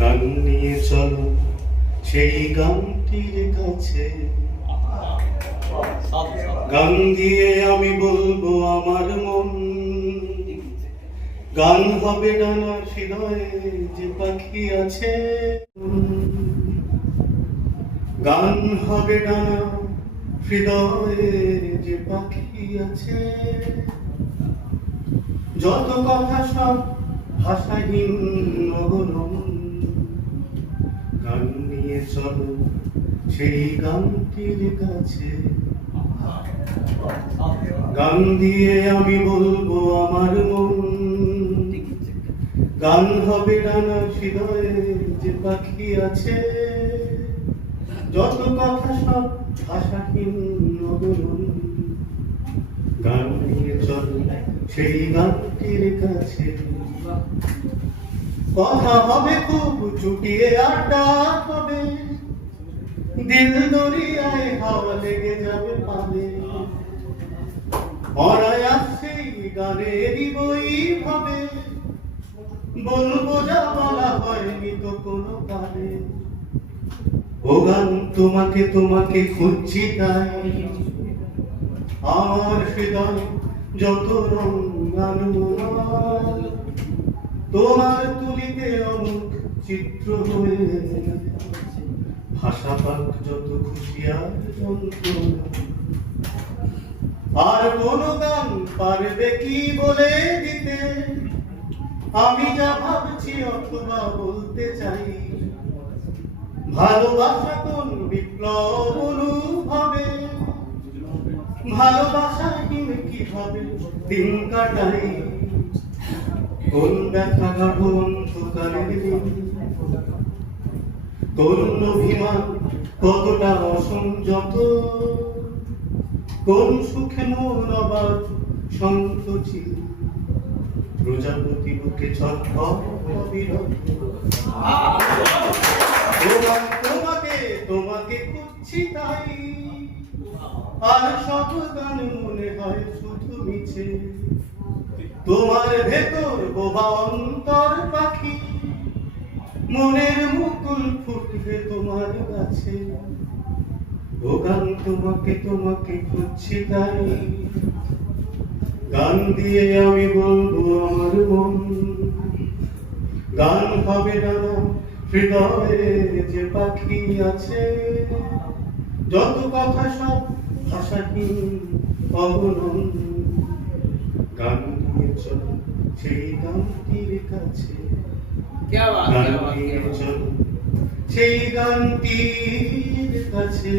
গান নিয়ে চলো, সেই গানটির কাছে। গান দিয়ে আমি বলব আমার মন। গান হবে ডানা হৃদয়ে যে পাখি আছে। গান হবে ডানা হৃদয়ে যে পাখি আছে। যত কথা সব ভাষাহীন নগরম চলো সেই গানটির কাছে। গান দিয়ে আমি বলব আমার মন। গান হবে ডানা হৃদয়ে যে পাখি আছে। যত কথা সব ভাষাহীন নগরম গান নিয়ে চলো সেই গানটির কাছে। কথা হবে খুব, চুটিয়ে আড্ডা হবে। দিল দরিয়ায় হাওয়া লেগে যাবে পালে অনায়াসেই গানেরই বই হবে বলব যা বলা হয়নি তো কোনো কালে ও গান তোমাকে তোমাকে খুঁজছি তাই। আমার হৃদয় যত রঙ আনমোল তোমার তুলিতে অমুক চিত্র হয়ে ভাষা পাক যত খুশি আর কোন গান পারবে কি বলে দিতে? আমি যা ভাবছি অথবা বলতে চাই, ভালোবাসা কোন বিপ্লব অনুভবে? ভালোবাসাহীন কীভাবে দিন কাটাই? কোন ব্যথা গাঢ় অন্ধকারের কোন অভিমান, কতটা অসংযত কোন সুখে মন আবার সংকোচিত প্রজাপতি বুকে তোমাকে তোমাকে খুঁজছি তাই। আর সব গান মনে হয় শুধু মিছে। তোমার ভেতর বোবা অন্তর পাখি। মনের মুকুল ফুটবে তোমার কাছে। ও গান তোমাকে তোমাকে খুঁজছি তাই। গান দিয়ে আমি বলব আমার মন। গান হবে না হৃদয়ে যে পাখি আছে। যত কথা সব ভাষাহীন অবনন গান দিয়ে চলো সেই গানটির কাছে। সেই গানটির কাছে